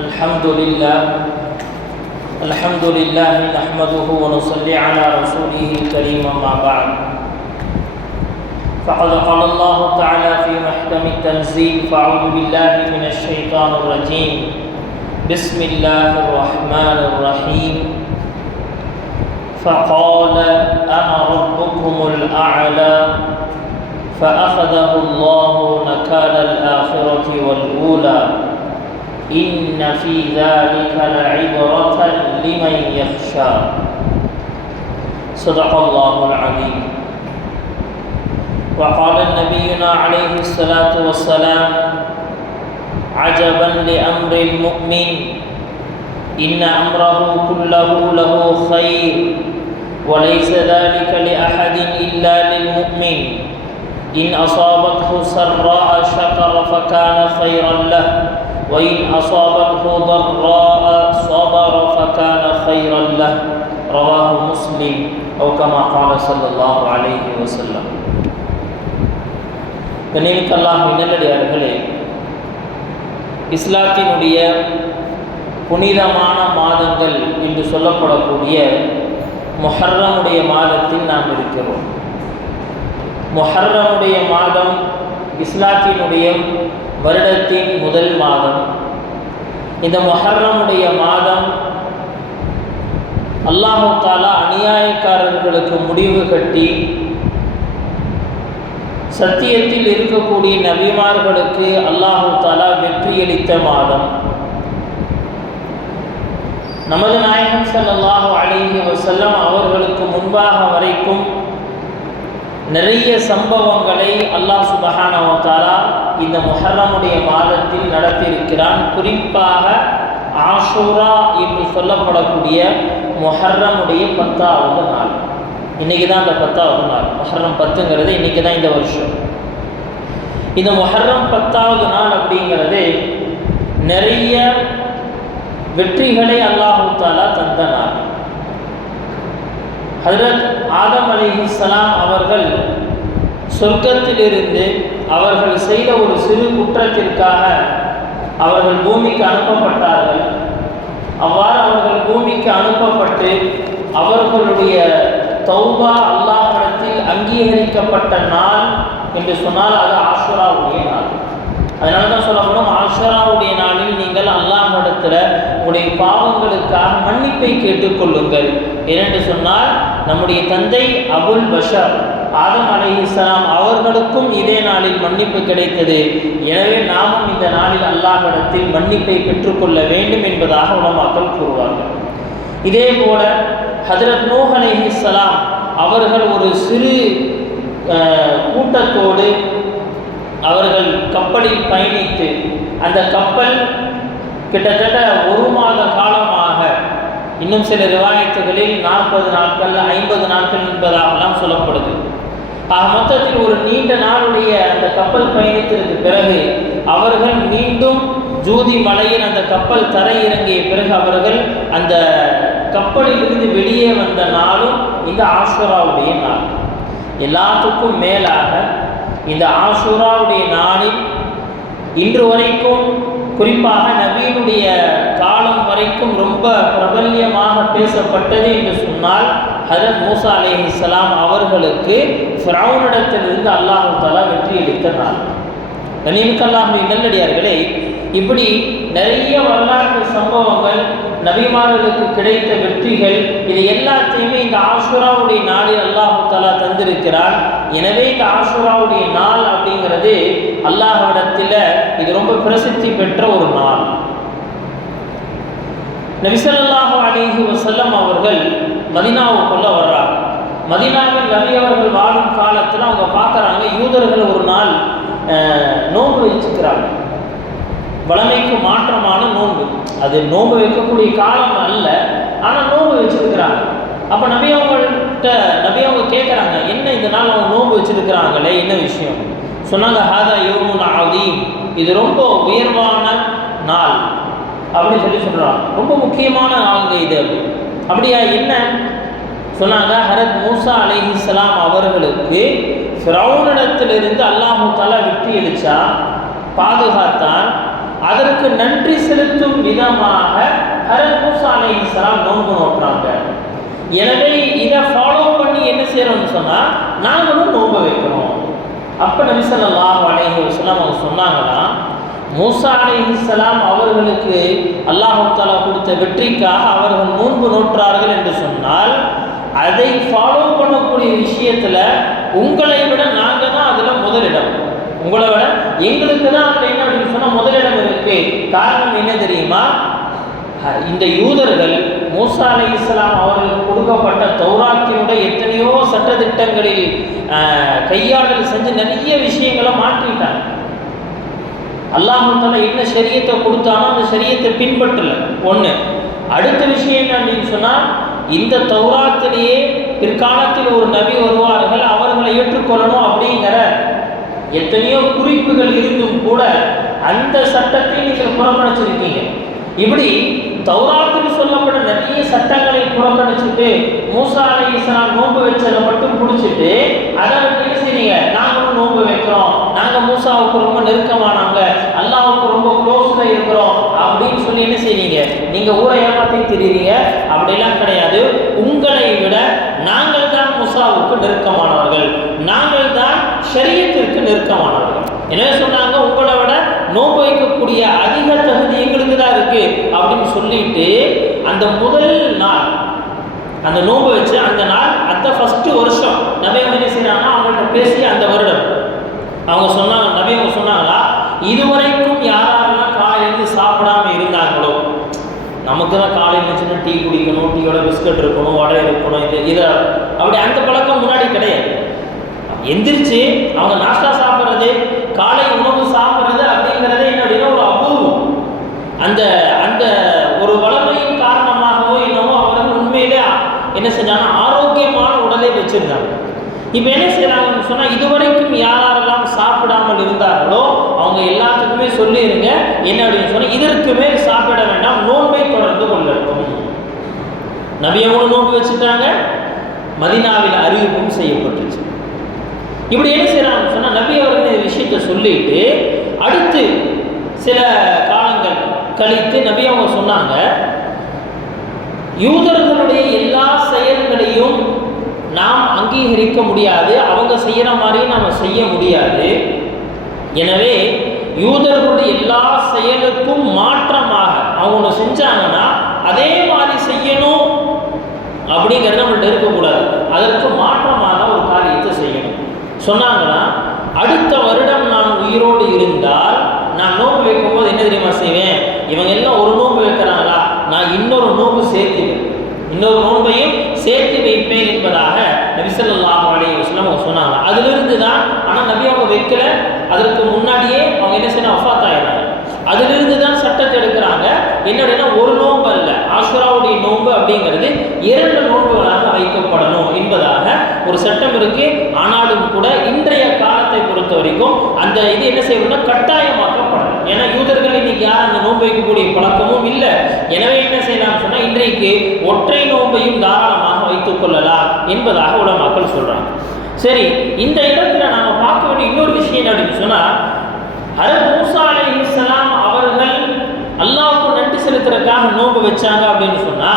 الحمد لله نحمده ونصلي على رسوله الكريم أما بعد فقد قال الله تعالى في محكم التنزيل فأعوذ بالله من الشيطان الرجيم بسم الله الرحمن الرحيم فقال أنا ربكم الأعلى فأخذه الله نكال الآخرة والأولى إن في ذلك لعبرة لمن يخشى صدق الله العظيم وقال نبينا عليه الصلاة والسلام عجبا لأمر المؤمن إن أمره كله له خير وليس ذلك لأحد إلا للمؤمن إن أصابته سراء شكر فكان خيرا له وإن أصابته ضراء صبر فكان خيرا له رواه مسلم أو كما قال صلى الله عليه وسلم. கண்ணியமிக்க அல்லாஹ்வின் நல்லடியார்களே, இஸ்லாத்தினுடைய புனிதமான மாதங்கள் என்று சொல்லப்படக்கூடிய முஹர்ரமுடைய மாதத்தில் நாம் இருக்கிறோம். முஹர்ரமுடைய மாதம் இஸ்லாத்தினுடைய வருடத்தின் முதல் மாதம். இந்த முஹர்ரமுடைய மாதம் அல்லாஹ் தஆலா அநியாயக்காரர்களுக்கு முடிவு கட்டி சத்தியத்தில் இருக்கக்கூடிய நபிமார்களுக்கு அல்லாஹ் தஆலா வெற்றியளித்த மாதம். நமது நாயகம் ஸல்லல்லாஹு அலைஹி வஸல்லம் அவர்களுக்கு முன்பாக வரைக்கும் நிறைய சம்பவங்களை அல்லாஹ் சுப்ஹானஹு வ தஆலா இந்த முஹர்ரமுடைய மாதத்தில் நடத்தியிருக்கிறான். குறிப்பாக ஆஷூரா என்று சொல்லப்படக்கூடிய முஹர்ரமுடைய 10வது நாள். இன்றைக்கி தான் அந்த 10வது நாள். முஹர்ரம் 10ங்கிறது இன்றைக்கி தான் இந்த வருஷம். இந்த முஹர்ரம் 10வது நாள் அப்படிங்கிறது நிறைய வெற்றிகளை அல்லாஹ் தஆலா தந்த நாள். ஹஜ்ரத் ஆதம் அலைஹிஸ்ஸலாம் அவர்கள் சொர்க்கத்திலிருந்து அவர்கள் செய்த ஒரு சிறு குற்றத்திற்காக அவர்கள் பூமிக்கு அனுப்பப்பட்டார்கள். அவ்வாறு அவர்கள் பூமிக்கு அனுப்பப்பட்டு அவர்களுடைய தௌபா அல்லாஹ்விடத்தில் அங்கீகரிக்கப்பட்ட நாள் என்று சொன்னால் அது ஆஷூராவுடைய நாள். அதனால தான் சொல்லப்படும், ஆஷூராவுடைய நாளில் நீங்கள் அல்லாஹ்விடத்தில் உங்களுடைய பாவங்களுக்காக மன்னிப்பை கேட்டுக்கொள்ளுங்கள். ஏனென்று சொன்னால் நம்முடைய தந்தை அபுல் பஷர் ஆதம் அலைஹிஸ்ஸலாம் அவர்களுக்கும் இதே நாளில் மன்னிப்பு கிடைத்தது. எனவே நாமும் இந்த நாளில் அல்லாஹ்விடத்தில் மன்னிப்பை பெற்றுக்கொள்ள வேண்டும் என்பதாக உலமாக்கள் கூறுவார்கள். இதே போல ஹஜ்ரத் நூஹ் அலைஹிஸ்ஸலாம் அவர்கள் ஒரு சிறு கூட்டத்தோடு அவர்கள் கப்பலில் பயணித்து அந்த கப்பல் கிட்டத்தட்ட 1 மாத காலமாக, இன்னும் சில ரிவாயத்துகளில் 40 நாட்கள் 50 நாட்கள் என்பதாகலாம் சொல்லப்படுது. மொத்தத்தில் ஒரு நீண்ட நாளுடைய அந்த கப்பல் பயணத்திற்கு பிறகு அவர்கள் மீண்டும் ஜூதி மலையில் அந்த கப்பல் தரை இறங்கிய பிறகு அவர்கள் அந்த கப்பலில் இருந்து வெளியே வந்த நாளும் இந்த ஆஷூராவுடைய நாள். எல்லாத்துக்கும் மேலாக இந்த ஆஷூராவுடைய நாளில் இன்று வரைக்கும், குறிப்பாக நபியினுடைய காலம் வரைக்கும் ரொம்ப பிரபல்யமாக பேசப்பட்டது என்று சொன்னால் ஹஜ்ரத் மூசா அலைஹிஸ்ஸலாம் அவர்களுக்கு ஃபிரௌனிடத்திலிருந்து அல்லாஹ் தஆலா வெற்றியளித்த நாள். கண்ணியமிக்க அல்லாஹ்வின் நல்லடியார்களே, இப்படி நிறைய வரலாற்று சம்பவங்கள், நபிமார்களுக்கு கிடைத்த வெற்றிகள், இது எல்லாத்தையுமே இந்த ஆஷூராவுடைய நாளில் அல்லாஹ் தஆலா தந்திருக்கிறார். எனவே இந்த ஆஷூராவுடைய நாள் அப்படிங்கிறது அல்லாஹ்விடத்தில் இது ரொம்ப பிரசித்தி பெற்ற ஒரு நாள். நபி ஸல்லல்லாஹு அலைஹி வஸல்லம் அவர்கள் மதீனாவுக்குள்ள வர்றாங்க. மதீனாவில் நபி அவர்கள் வாழும் காலத்தில் அவங்க பார்க்குறாங்க, யூதர்கள் ஒரு நாள் நோன்பு வச்சுக்கிறாங்க. வளமைக்கு மாற்றமான நோன்பு. அது நோன்பு வைக்கக்கூடிய காலம் அல்ல, ஆனால் நோன்பு வச்சுருக்கிறாங்க. அப்போ நபி அவங்க கேட்குறாங்க, என்ன இந்த நாள் அவங்க நோன்பு வச்சுருக்கிறாங்களே, என்ன விஷயம்? சொன்னாங்க, ஹாதா யௌமுன் அதீம், இது ரொம்ப உயர்வான நாள் அப்படின்னு சொல்கிறாங்க. ரொம்ப முக்கியமான நாளுங்க இது. அப்படியா, என்ன சொன்னாங்க? ஹஜ்ரத் மூசா அலைஹிஸ்ஸலாம் அவர்களுக்கு ஃபிரௌனிடத்திலிருந்து அல்லாஹ் தஆலா வெற்றி அளித்தா, பாதுகாத்தான். அதற்கு நன்றி செலுத்தும் விதமாக ஹஜ்ரத் மூஸா அலைஹிஸ்ஸலாம் நோன்பு நோக்குறாங்க. எனவே இதை ஃபாலோ பண்ணி என்ன செய்யறோம்னு சொன்னா நாங்களும் நோன்பு வைக்கிறோம். அப்ப நபி ஸல்லல்லாஹு அலைஹி வஸல்லம் அவங்க சொன்னாங்கன்னா, மூஸா அலைஹிஸ்ஸலாம் அவர்களுக்கு அல்லாஹ் தஆலா கொடுத்த வெற்றிக்காக அவர்கள் நோன்பு நோற்றார்கள் என்று சொன்னால், அதை ஃபாலோ பண்ணக்கூடிய விஷயத்துல உங்களை விட நாங்க தான் அதுல முதலிடம். உங்களை விட எங்களுக்கு தான் அதுல என்ன அப்படின்னு சொன்னா முதலிடம் இருக்கு. காரணம் என்ன தெரியுமா? இந்த யூதர்கள் மூஸா அலைஹிஸ்ஸலாம் அவர்களுக்கு கொடுக்கப்பட்ட தௌராத்தினுடைய எத்தனையோ சட்டதிட்டங்களில் கையாடல் செஞ்சு நிறைய விஷயங்களை மாற்றிட்டாங்க. அல்லாஹ் தஆலா என்ன ஷரியத்தை கொடுத்தானோ அந்த ஷரியத்தை பின்பற்றல. ஒன்று. அடுத்த விஷயம் என்ன அப்படின்னு சொன்னால், இந்த தௌராத்திலேயே பிற்காலத்தில் ஒரு நபி வருவார்கள், அவர்களை ஏற்றுக்கொள்ளணும் அப்படிங்கிற எத்தனையோ குறிப்புகள் இருந்தும் கூட அந்த சட்டத்தை நீங்கள் புறக்கணிச்சிருக்கீங்க. இப்படி தௌராத்தில் சொல்லப்பட்ட நிறைய சட்டங்களை புறக்கணிச்சுட்டு மூஸா அலைஹிஸ்ஸலாம் நோன்பு வச்சதை மட்டும் பிடிச்சிட்டு அதை என்ன செய்றீங்க, நாங்களும் நோன்பு வைக்கிறோம், நாங்கள் மூஸாவுக்கு ரொம்ப நெருக்கமானவங்க, அல்லாஹ்வுக்கு ரொம்ப க்ளோஸ்ல இருக்கிறோம் அப்படின்னு சொல்லி என்ன செய்றீங்க, நீங்க ஊரை ஏமாத்தி திரிறீங்க. அப்படிலாம் கிடையாது. உங்களை விட நாங்கள் தான் மூஸாவுக்கு நெருக்கமானவர்கள், நாங்கள் தான் ஷரியத்திற்கு நெருக்கமானவர்கள். என்ன சொன்னாங்க, உங்களை விட நோன்பு வைக்கக்கூடிய அதிக தகுதி எங்களுக்கு தான் இருக்கு அப்படின்னு சொல்லிட்டு அந்த முதல் நாள் அந்த நோன்பு வச்சு அந்த நாள் அந்த ஃபர்ஸ்ட் வருஷம் நபி என்ன செய்யறாங்கன்னா அவங்கள்ட்ட பேசி அந்த வருடம் அவங்க சொன்னாங்க, நபி அவங்க சொன்னாங்களா, இதுவரைக்கும் யாரெல்லாம் காலையிலிருந்து சாப்பிடாம இருந்தாங்களோ, நமக்கு தான் காலையில் இருந்துச்சுன்னா டீ குடிக்கணும், டீயோட பிஸ்கட் இருக்கணும், வடை இருக்கணும், இதை அப்படி அந்த பழக்கம் முன்னாடி கிடையாது. எந்திரிச்சு அவங்க நாஷ்டா சாப்பிட்றது, காலை உணவு சாப்பிட்றது அப்படிங்கிறதே என்ன அப்படின்னா ஒரு அபூர்வம். அந்த அந்த ஒரு வளமையின் காரணமாகவோ என்னவோ அவர்கள் உண்மையிலே என்ன செஞ்சாங்கன்னா ஆரோக்கியமான உடலை வச்சிருந்தாங்க. இப்போ என்ன செய்யறாங்கன்னு சொன்னால், இதுவரைக்கும் யாரெல்லாம் சாப்பிடாமல் இருந்தார்களோ அவங்க எல்லாத்துக்குமே சொல்லிடுங்க என்ன அப்படின்னு சொன்னால், இதற்கு மேல் சாப்பிட வேண்டாம், நோன்பை தொடர்ந்து கொள்ளட்டும். நபி அவங்க நோன்பு வச்சுட்டாங்க, மதீனாவில் அறிவிப்பும் செய்யப்பட்டுச்சு. இப்படி என்ன செய்யறாங்கன்னு சொன்னால், நபி அவர்கள் இந்த விஷயத்தை சொல்லிட்டு அடுத்து சில காலங்கள் கழித்து நபி அவங்க சொன்னாங்க, யூதர்களுடைய எல்லா செயல்களையும் நாம் அங்கீகரிக்க முடியாது, அவங்க செய்யற மாதிரி நாம் செய்ய முடியாது. எனவே யூதர்களுடைய எல்லா செயலுக்கும் மாற்றமாக அவங்க செஞ்சாங்கன்னா அதே மாதிரி செய்யணும் அப்படிங்கிறது நம்மள்ட்ட இருக்கக்கூடாது. அதற்கு மாற்றமாக ஒரு காரியத்தை செய்யணும். சொன்னாங்கன்னா, அடுத்த வருடம் நான் உயிரோடு இருந்தால் நான் நோன்பு வைக்கும்போது என்ன தெரியுமா செய்வேன், இவங்க எல்லாம் ஒரு நோன்பு வைக்கிறாங்களா, நான் இன்னொரு நோன்பு சேர்த்துவேன், இன்னொரு நோன்பையும் சேர்த்து வைப்பேன் என்பதாக நபி ஸல்லல்லாஹு அலைஹி வஸல்லம் அவங்க சொன்னாங்க. அதிலிருந்து தான், ஆனால் நபி அவங்க வைக்கல, அதற்கு முன்னாடியே அவங்க என்ன செய்யணும், வஃபாத் ஆயிடுறாங்க. அதிலிருந்து தான் சட்டத்தை எடுக்கிறாங்க. என்னன்னா ஒரு நோன்பு அல்ல, ஆஷுராவுடைய நோன்பு அப்படிங்கிறது 2 நோன்புகளாக வைக்கப்படணும் என்பதாக ஒரு சட்டம் இருக்கு. ஆனாலும் கூட இன்றைய காலத்தை பொறுத்த வரைக்கும் அந்த இது என்ன செய்யணும்னா கட்டாயமாக்கப்படணும். ஏன்னா யூதர்கள் இன்னைக்கு யாரும் அந்த நோன்பு வைக்கக்கூடிய பழக்கமும் இல்லை. எனவே என்ன செய்யலாம்னு சொன்னா, இன்றைக்கு ஒற்றை நோன்பையும் தாராளமாக வைத்துக் கொள்ளலாம் என்பதாக உலமாக்கள் சொல்றாங்க. சரி, இந்த இடத்துல நாம பார்க்க வேண்டிய இன்னொரு விஷயம் என்ன அப்படின்னு சொன்னா, ஹஜ்ரத் மூஸா அலைஹிஸ்ஸலாம் அவர்கள் அல்லாஹ்வுக்கு நன்றி செலுத்துறதுக்காக நோன்பு வச்சாங்க அப்படின்னு சொன்னா,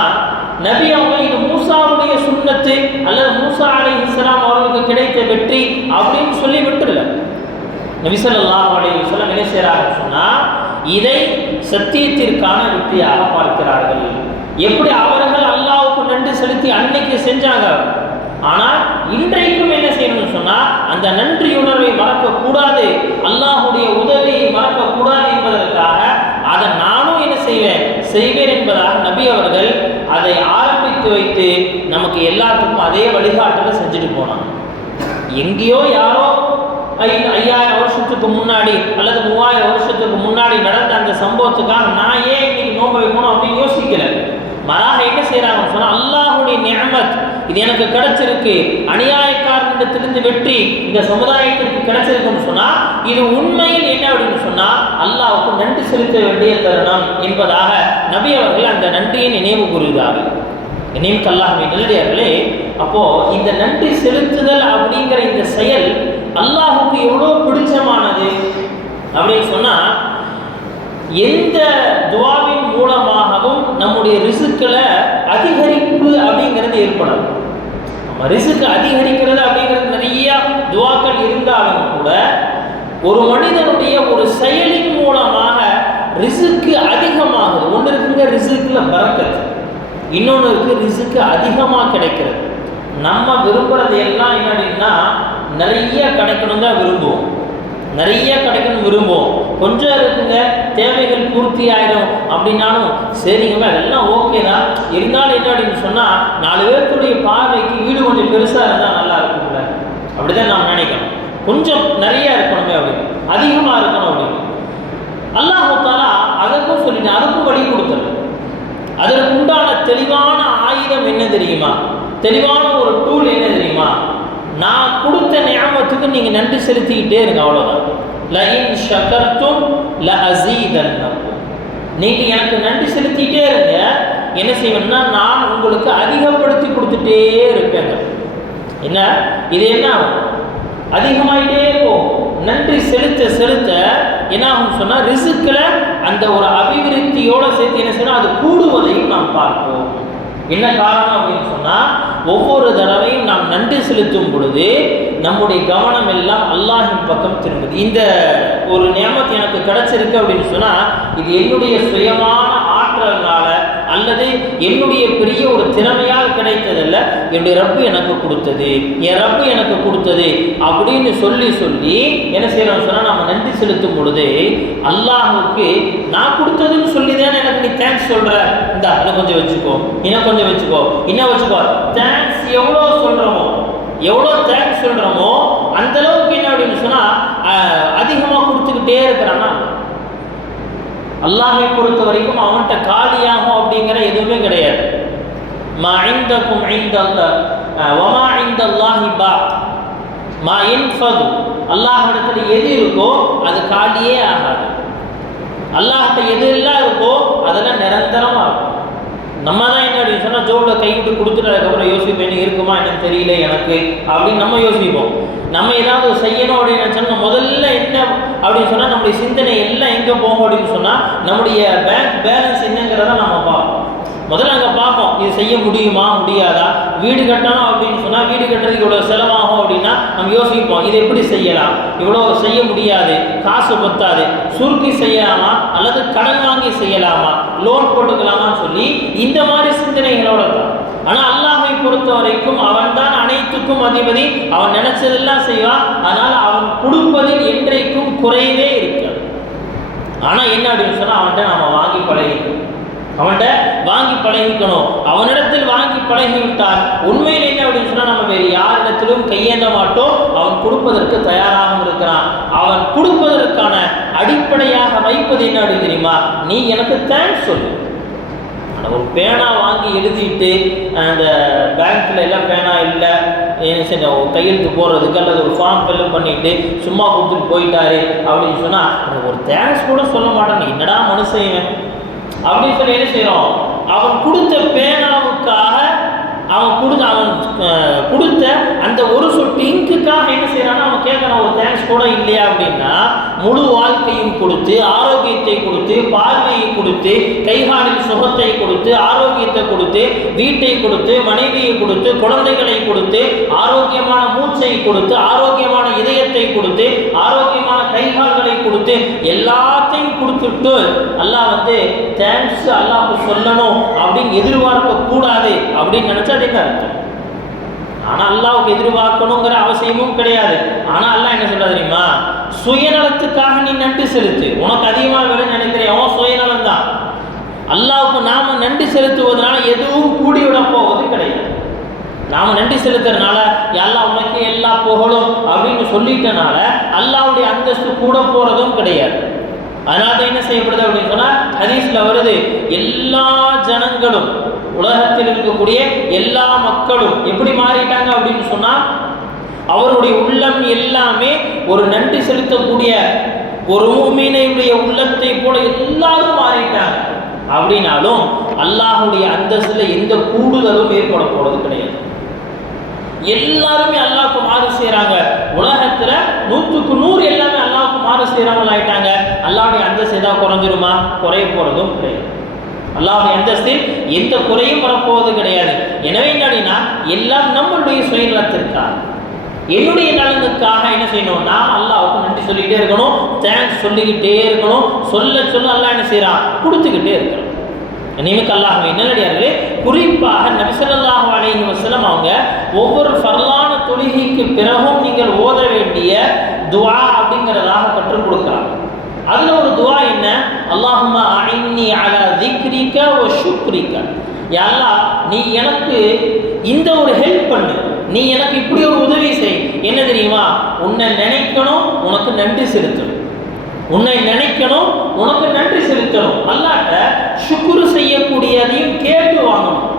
நபி அவங்க இது மூஸாவுடைய சுன்னத்து அல்லது மூஸா அலைஹிஸ்ஸலாம் அவர்களுக்கு கிடைத்த வெற்றி அப்படின்னு சொல்லி விட்டுல. நபி ஸல்லல்லாஹு அலைஹி வஸல்லம் என்ன செய்றாங்கன்னு சொன்னா, இதை சத்தியத்திற்கான வெற்றியாக பார்க்கிறார்கள். எப்படி அவர்கள் அல்லாஹ்வுக்கு நன்றி செலுத்தி அன்னைக்கு செஞ்சாங்க, ஆனால் இன்றைக்கும் என்ன செய்யணும்னு சொன்னா, அந்த நன்றியுணர்வை மறக்கக்கூடாது, அல்லாஹ்வுடைய உதவியை மறக்கக்கூடாது என்பதற்காக அதை நானும் என்ன செய்வேன் என்பதாக நபி அவர்கள் அதை ஆரம்பித்து வைத்து நமக்கு எல்லாத்துக்கும் அதே வழிகாட்டலை செஞ்சுட்டு போனாங்க. எங்கேயோ யாரோ 5000 வருஷத்துக்கு முன்னாடி அல்லது 3000 வருஷத்துக்கு முன்னாடி நடந்த அந்த சம்பவத்துக்காக நான் ஏன் இன்னைக்கு நோன்பு வைக்கணும் அப்படின்னு யோசிக்கல. மாறாக என்ன செய்யறாங்கன்னு சொன்னா, அல்லாஹ்வுடைய நிஅமத் இது எனக்கு கிடைச்சிருக்கு, அநியாயக்காரனிடத்திலிருந்து வெற்றி இந்த சமுதாயத்திற்கு கிடைச்சிருக்குன்னு சொன்னா, இது உண்மையில் என்ன அப்படின்னு சொன்னா அல்லாஹ்வுக்கு நன்றி செலுத்த வேண்டிய தருணம் என்பதாக நபி அவர்கள் அந்த நன்றியை நினைவு கூறுகிறார்கள். நினைவு அல்லாஹ்வின் நல்லடியார்களே, அப்போ இந்த நன்றி செலுத்துதல் அப்படிங்கிற இந்த செயல் அல்லாஹ்வுக்கு எவ்வளவு பிடிச்சமானது அப்படின்னு சொன்னா, எந்த துஆவின் மூலம் நம்முடைய ரிசுக்களை அதிகரிப்பு அப்படிங்கிறது ஏற்படும். நம்ம ரிசுக்கு அதிகரிக்கிறது அப்படிங்கிறது நிறைய துவாக்கள் இருந்தாலும் கூட ஒரு மனிதனுடைய ஒரு செயலின் மூலமாக ரிசுக்கு அதிகமாகுது. ஒன்று இருக்குங்க ரிசுக்கில் பரக்கத்து, இன்னொன்று இருக்கு ரிசுக்கு அதிகமாக கிடைக்கிறது. நம்ம விரும்புறது எல்லாம் என்னன்னா நிறைய கிடைக்கணும் தான் விரும்புவோம், நிறைய கிடைக்கணும் விரும்புவோம். கொஞ்சம் இருக்குங்க தேவைகள் பூர்த்தி ஆயிடும் அப்படின்னாலும் சரிங்க அதெல்லாம் ஓகே தான், இருந்தாலும் என்ன அப்படின்னு சொன்னால் 4 பேருக்குடைய பார்வைக்கு வீடு கொஞ்சம் பெருசாக இருந்தால் நல்லா இருக்கும்ல, அப்படிதான் நாம் நினைக்கணும். கொஞ்சம் நிறைய இருக்கணுமே அப்படின்னு, அதிகமாக இருக்கணும் அப்படின்னு. அல்லாஹ் தஆலா அதற்கும் சொல்லிட்டு அதுக்கும் வழி கொடுத்துரு. அதற்கு உண்டான தெளிவான ஆயுதம் என்ன தெரியுமா, தெளிவான ஒரு டூல் என்ன தெரியுமா, நான் கொடுத்த நியாமத்துக்கு நீங்கள் நன்றி செலுத்திக்கிட்டே இருங்க, அவ்வளோதான். லஇன் ஷகர்தும் லஅஸீதன்னகும், நீங்கள் எனக்கு நன்றி செலுத்திக்கிட்டே இருங்க, என்ன செய்வேன்னா நான் உங்களுக்கு அதிகப்படுத்தி கொடுத்துட்டே இருப்பேங்க. என்ன இது என்ன அதிகமாயிட்டே போகும். நன்றி செலுத்த செலுத்த என்ன ஆகும் சொன்னால் ரிசுக்கில் அந்த ஒரு அபிவிருத்தியோடு சேர்த்து என்ன செய்யணும் அது கூடுவதையும் நாம் பார்ப்போம். என்ன காரணம் அப்படின்னு சொன்னால் ஒவ்வொரு தடவையும் நாம் நன்றி செலுத்தும் பொழுது நம்முடைய கவனம் எல்லாம் அல்லாஹின் பக்கம் திரும்புது. இந்த ஒரு நியமத் எனக்கு கிடைச்சிருக்கு அப்படின்னு சொன்னால் இது என்னுடைய சுயமான ஆற்றல்னால அல்லது என்னுடைய பெரிய ஒரு திறமையால் கிடைத்ததல்ல, என்னுடைய ரப்பு எனக்கு கொடுத்தது, என் ரப்பு எனக்கு கொடுத்தது அப்படின்னு சொல்லி சொல்லி என்ன செய்யறோம்னு சொன்னால் நம்ம நன்றி செலுத்தும் பொழுது அல்லாஹுக்கு நான் கொடுத்ததுன்னு சொல்லி தானே எனக்கு நீ தேங்க்ஸ் சொல்கிற, இந்த இன்னும் கொஞ்சம் வச்சுக்கோ, இன்னும் கொஞ்சம் வச்சுக்கோ, இன்னும் வச்சுக்கோ. தேங்க்ஸ் எவ்வளோ சொல்கிறோமோ, எவ்வளோ தேங்க்ஸ் சொல்கிறோமோ அந்த அளவுக்கு என்ன அப்படின்னு சொன்னால் அதிகமாக கொடுத்துக்கிட்டே இருக்கிறான்னா அல்லாஹை பொறுத்த வரைக்கும் அவன்கிட்ட காலியாகும் அப்படிங்கிற எதுவுமே கிடையாது. மா இந்தக்கும் இந்தல்லாஹ் வமா இந்தல்லாஹி பாக் மா யன்ஃபது, அல்லாஹ்விடத்தில் எது இருக்கோ அது காலியே ஆகாது. அல்லாஹ்கிட்ட எது எல்லாம் இருக்கோ அதெல்லாம் நிரந்தரமாக இருக்கும். நம்ம தான் என்ன அப்படின்னு சொன்னால் ஜோபில் கைவிட்டு கொடுத்துட்டு அதுக்கப்புறம் யோசிப்பேன் இருக்குமா என்னன்னு தெரியல எனக்கு அப்படின்னு நம்ம யோசிப்போம். நம்ம ஏதாவது செய்யணும் அப்படின்னு நினச்சோம்னா முதல்ல என்ன அப்படின்னு சொன்னால் நம்முடைய சிந்தனை எல்லாம் எங்கே போகும் அப்படின்னு சொன்னால் நம்முடைய பேங்க் பேலன்ஸ் என்னங்கிறத நம்ம பார்ப்போம். முதல்ல அங்கே பார்ப்போம் இது செய்ய முடியுமா முடியாதா. வீடு கட்டணும் அப்படின்னு சொன்னால் வீடு கட்டுறதுக்கு இவ்வளோ செலவாகும் அப்படின்னா நம்ம யோசிப்போம் இது எப்படி செய்யலாம், இவ்வளோ செய்ய முடியாது, காசு பத்தாது, சுருக்கி செய்யலாமா அல்லது கடன் வாங்கி செய்யலாமா, லோன் போட்டுக்கலாமான்னு சொல்லி இந்த மாதிரி சிந்தனைகளோட தான். ஆனால் அல்லாஹை பொறுத்த வரைக்கும் அவன் தான் அனைத்துக்கும் அதிபதி, அவன் நினைச்சதெல்லாம் செய்வான். அதனால் அவன் கொடுப்பதில் என்றைக்கும் குறைவே இருக்காது. ஆனால் என்ன அப்படின்னு சொன்னால் அவன்கிட்ட நம்ம வாங்கி பழகிக்கணும், அவன்கிட்ட வாங்கி பழகிக்கணும். அவனிடத்தில் வாங்கி பழகிவிட்டால் உண்மையில் என்ன அப்படின்னு சொன்னால் நம்ம வேறு யாரிடத்திலும் கையேந்த மாட்டோம். அவன் கொடுப்பதற்கு தயாராகவும் இருக்கிறான். அவன் கொடுப்பதற்கான அடிப்படையாக வைப்பது என்ன அப்படின்னு தெரியுமா, நீ எனக்கு தேங்க்ஸ் சொல்லு. ஒரு பேனா வாங்கி எழுதிட்டு அந்த பேங்க்கில் எல்லாம் பேனா இல்லை கையெழுத்து போடுறதுக்கு அல்லது ஒரு ஃபார்ம் ஃபில்அப் பண்ணிட்டு சும்மா கொடுத்துட்டு போயிட்டாரு அப்படின்னு சொன்னால் ஒரு தேங்க்ஸ் கூட சொல்ல மாட்டான். என்னடா மனுஷன் அப்படின்னு சொல்லி என்ன செய்யறோம், அவன் கொடுத்த பேனாவுக்காக அவன் கொடுத்த அந்த ஒரு சொட்டு இங்குக்காக என்ன செய்யறான்னா அவன் கேட்கறான் ஒரு தேங்க்ஸ் கூட இல்லையா அப்படின்னா முழு வாழ்க்கையும் கொடுத்து ஆரோக்கியத்தை கொடுத்து பார்வையை கொடுத்து கைகாலில் சுகத்தை கொடுத்து ஆரோக்கியத்தை கொடுத்து வீட்டை கொடுத்து மனைவியை கொடுத்து குழந்தைகளை கொடுத்து ஆரோக்கியமான மூச்சை கொடுத்து ஆரோக்கியமான இதயத்தை கொடுத்து ஆரோக்கியமான கைகால்களை கொடுத்து எல்லாத்தையும் கொடுத்துட்டு அல்லாஹ் தேங்க்ஸ் அல்லாஹ்க்கு சொல்லணும் அப்படின்னு எதிர்பார்க்க கூடாது அப்படின்னு நினைச்சா அது என்ன அர்த்தம். ஆனால் அல்லாஹ்வுக்கு எதிர்பார்க்கணுங்கிற அவசியமும் கிடையாது. ஆனால் அல்லாஹ் என்ன சொல்றது தெரியுமா, சுயநலத்துக்காக நீ நன்றி செலுத்து, உனக்கு அதிகமாக வேணும்னு நினைக்கிறேன் அவன் சுயநலம் தான். அல்லாஹ்வுக்கு நாம நன்றி செலுத்துவதனால எதுவும் கூடிவிட போவது கிடையாது. நாம நன்றி செலுத்துறதுனால அல்லாஹ் உனக்கு எல்லா புகழும் அப்படின்னு சொல்லிட்டனால அல்லாஹ்வுடைய அந்தஸ்து கூட போறதும் கிடையாது. அதனால என்ன செய்யப்படுது அப்படின்னு சொன்னா ஹதீஸ்ல வருது, எல்லா ஜனங்களும் உலகத்தில் இருக்கக்கூடிய எல்லா மக்களும் எப்படி மாறிட்டாங்க அப்படின்னு சொன்னா அவருடைய உள்ளம் எல்லாமே ஒரு நன்றி செலுத்தக்கூடிய ஒரு மூமினுடைய உள்ளத்தை போல எல்லாரும் மாறிட்டாங்க. அப்படின்னாலும் அல்லாஹ்வுடைய அந்தஸ்துல எந்த கூடுதலும் ஏற்பட போறது கிடையாது. எல்லாருமே அல்லாஹ்வுக்கு மாறு செய்யறாங்க. உலகத்துல 100க்கு 100 எல்லாமே அல்லாஹ்வுக்கு மாறு செய்யறவங்க ஆயிட்டாங்க. அல்லாஹ்வுடைய அந்தஸ்து ஏதாவது குறைஞ்சிருமா, குறைய போறதும் கிடையாது. அல்லாஹ்வுடைய அந்தஸ்தில் எந்த குறையும் வரப்போவது கிடையாது. எனவே என்னன்னா எல்லாம் நம்மளுடைய சுயநலத்திற்காக, என்னுடைய நலனுக்காக என்ன செய்யணும்? நாம் அல்லாஹ்வுக்கு நன்றி சொல்லிக்கிட்டே இருக்கணும், தேங்க்ஸ் சொல்லிக்கிட்டே இருக்கணும். சொல்ல சொல்ல அல்லாஹ் என்ன செய்யறான்? கொடுத்துக்கிட்டே இருக்கணும். நிமிக்க அல்லாஹ்வை நல்லடியார்களே, குறிப்பாக நபி ஸல்லல்லாஹு அலைஹி வஸல்லம் அவங்க ஒவ்வொரு ஃபர்லான தொழுகைக்கு பிறகும் நீங்கள் ஓத வேண்டிய துஆ அப்படிங்கிறதாக கற்றுக் கொடுக்கிறாங்க. அதுல ஒரு துஆ என்ன? அல்லாஹும்ம அஇன்னி அலா திக்ரிக வ ஷுக்ரிக. யா அல்லாஹ், நீ எனக்கு இந்த ஒரு ஹெல்ப் பண்ணு, நீ எனக்கு இப்படி ஒரு உதவி செய். என்ன தெரியுமா? உன்னை நினைக்கணும், உனக்கு நன்றி செலுத்தணும். உன்னை நினைக்கணும், உனக்கு நன்றி செலுத்தணும். அல்லாஹ்ட்ட ஷுக்ரு செய்யக்கூடியதையும் கேட்டு வாங்கணும்.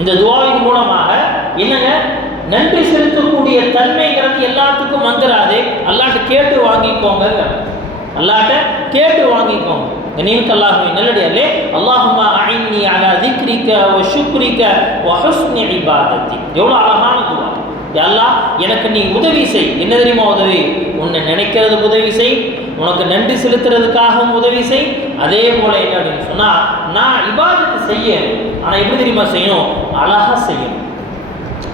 இந்த துஆவின் மூலமாக என்னங்க, நன்றி செலுத்தக்கூடிய தன்மைங்கிறது எல்லாத்துக்கும் வந்துடாது. அல்லாஹ்ட்ட கேட்டு வாங்கிக்கோங்க, அல்லாஹ்ட்ட கேட்டு வாங்கிக்கோங்க. கண்ணியமிக்க அல்லாஹ்வின் நல்லடியார்களே, அல்லாஹும்ம அஇன்னி அலா திக்ரிக வ ஷுக்ரிக வ ஹுஸ்னி இபாதத்தி. எவ்வளவு அழகான துஆ. யா அல்லாஹ், எனக்கு நீ உதவி செய். என்ன தெரியுமா உதவி? உன்னை நினைக்கிறதுக்கு உதவி செய், உனக்கு நன்றி செலுத்துறதுக்காகவும் உதவி செய். அதே போல என்ன அப்படின்னு சொன்னா, நான் இபாதத்து செய்யணும். ஆனா எப்படி தெரியுமா செய்யணும்? அழகா செய்யணும்.